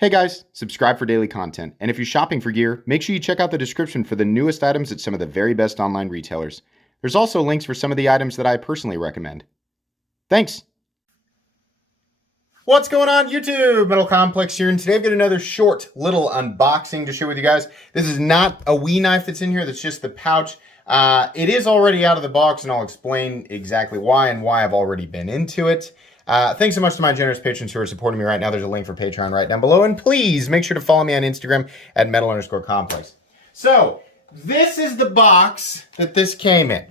Hey guys, subscribe for daily content, and if you're shopping for gear, make sure you check out the description for the newest items at some of the very best online retailers. There's also links for some of the items that I personally recommend. Thanks! What's going on YouTube? Metal Complex here, and today I've got another short little unboxing to share with you guys. This is not a Wii knife that's in here, that's just the pouch. It is already out of the box, and I'll explain exactly why and why I've already been into it. Thanks so much to my generous patrons who are supporting me right now. There's a link for Patreon right down below. And please make sure to follow me on Instagram at metal_complex. So, this is the box that this came in.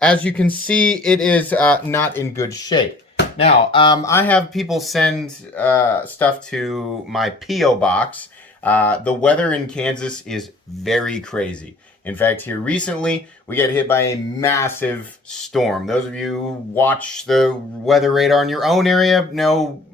As you can see, it is not in good shape. Now, I have people send stuff to my P.O. box. The weather in Kansas is very crazy. In fact, here recently, we get hit by a massive storm. Those of you who watch the weather radar in your own area know,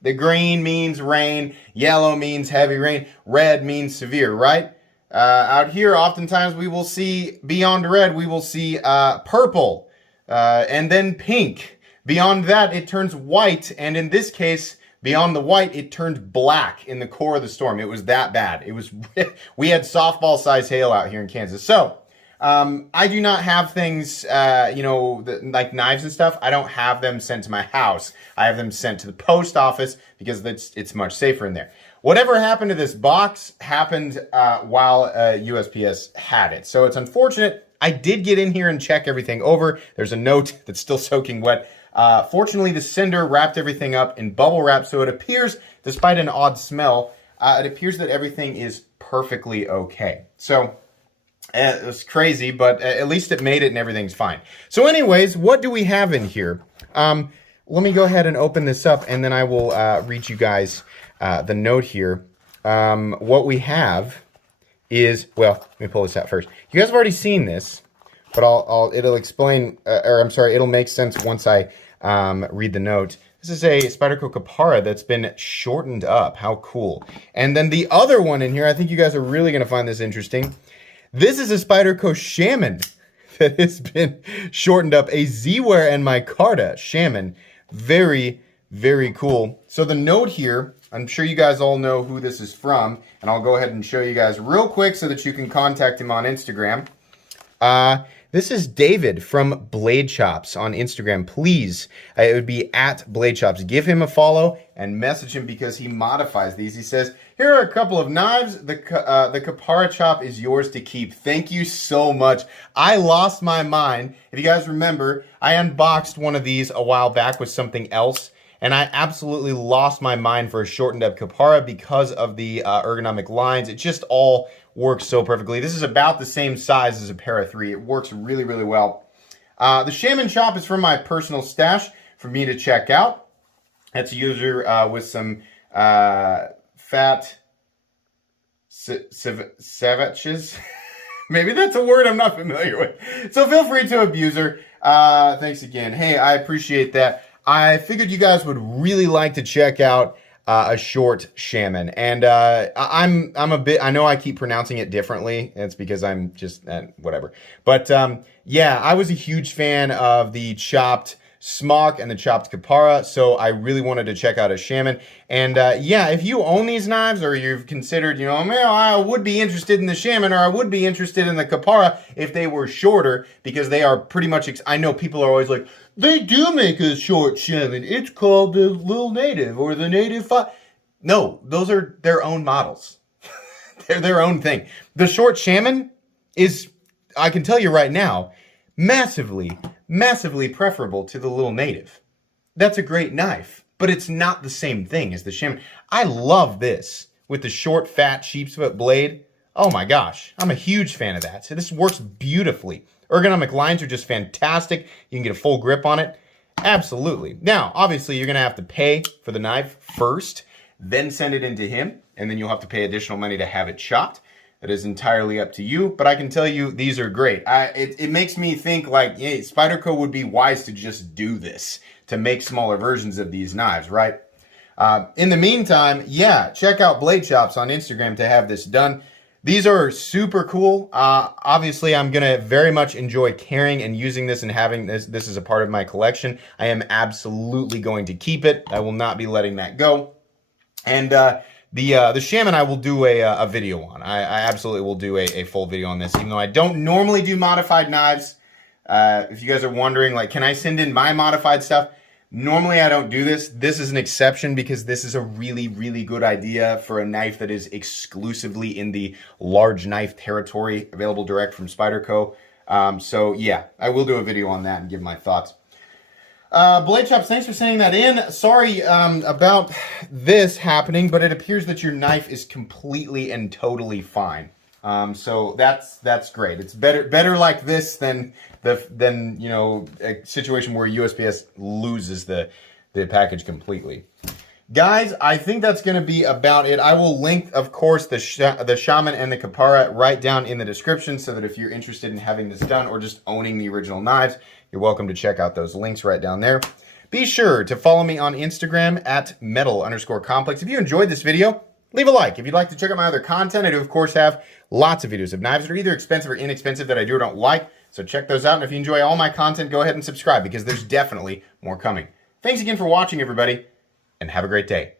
the green means rain, yellow means heavy rain, red means severe, right? Out here, oftentimes we will see, beyond red, we will see purple, and then pink. Beyond that, it turns white, and in this case, beyond the white, it turned black in the core of the storm. It was that bad. It was, we had softball-sized hail out here in Kansas. So, I do not have things, like knives and stuff. I don't have them sent to my house. I have them sent to the post office because it's much safer in there. Whatever happened to this box happened while USPS had it. So it's unfortunate. I did get in here and check everything over. There's a note that's still soaking wet. Fortunately, the sender wrapped everything up in bubble wrap, so it appears, despite an odd smell, it appears that everything is perfectly okay. So, it was crazy, but at least it made it and everything's fine. So anyways, what do we have in here? Let me go ahead and open this up, and then I will read you guys the note here. What we have is, well, let me pull this out first. You guys have already seen this, but it'll explain, it'll make sense once I read the note. This is a SPYDERCO Capara that's been shortened up. How cool. And then the other one in here, I think you guys are really going to find this interesting. This is a SPYDERCO Shaman that has been shortened up. A Z-Wear and Micarta Shaman. Very, very cool. So the note here, I'm sure you guys all know who this is from, and I'll go ahead and show you guys real quick so that you can contact him on Instagram. This is David from Blade Chops on Instagram. Please, it would be at Blade Chops. Give him a follow and message him because he modifies these. He says, here are a couple of knives. The Capara chop is yours to keep. Thank you so much. I lost my mind. If you guys remember, I unboxed one of these a while back with something else, and I absolutely lost my mind for a shortened up Capara because of the ergonomic lines. It just all works so perfectly. This is about the same size as a Para 3. It works really, really well. The Shaman Chop is from my personal stash for me to check out. That's a user with some fat savages. Maybe that's a word I'm not familiar with. So feel free to abuse her. Thanks again. Hey, I appreciate that. I figured you guys would really like to check out a short Shaman, and I'm a bit, I know I keep pronouncing it differently. It's because I'm just whatever. But yeah, I was a huge fan of the chopped smock and the chopped Capara, so I really wanted to check out a Shaman. And yeah, if you own these knives, or you've considered, I would be interested in the Shaman, or I would be interested in the Capara if they were shorter, because they are pretty much, I know people are always like, they do make a short Shaman. It's called the Little Native or the Native 5. No, those are their own models. They're their own thing. The short Shaman is, I can tell you right now, massively, massively preferable to the Little Native. That's a great knife, but it's not the same thing as the Shaman. I love this with the short, fat sheepsfoot blade. Oh my gosh, I'm a huge fan of that. So this works beautifully. Ergonomic lines are just fantastic. You can get a full grip on it. Absolutely. Now, obviously, you're going to have to pay for the knife first, then send it into him, and then you'll have to pay additional money to have it chopped. That is entirely up to you, but I can tell you these are great. It makes me think like, hey, SPYDERCO would be wise to just do this, to make smaller versions of these knives, right? In the meantime, yeah, check out Blade Chops on Instagram to have this done. These are super cool. Obviously, I'm going to very much enjoy carrying and using this and having this as a part of my collection. I am absolutely going to keep it. I will not be letting that go. And the Shaman I will do a video on. I absolutely will do a full video on this, even though I don't normally do modified knives. If you guys are wondering, like, can I send in my modified stuff? Normally I don't do this. This is an exception because this is a really, really good idea for a knife that is exclusively in the large knife territory, available direct from SPYDERCO. So yeah, I will do a video on that and give my thoughts. Blade Chops, thanks for sending that in. Sorry about this happening, but it appears that your knife is completely and totally fine. So that's great. It's better like this than you know, a situation where USPS loses the package completely. Guys, I think that's going to be about it. I will link, of course, the Shaman and the Kapara right down in the description so that if you're interested in having this done or just owning the original knives, you're welcome to check out those links right down there. Be sure to follow me on Instagram at metal_complex. If you enjoyed this video, leave a like. If you'd like to check out my other content, I do, of course, have lots of videos of knives that are either expensive or inexpensive that I do or don't like. So check those out. And if you enjoy all my content, go ahead and subscribe because there's definitely more coming. Thanks again for watching, everybody, and have a great day.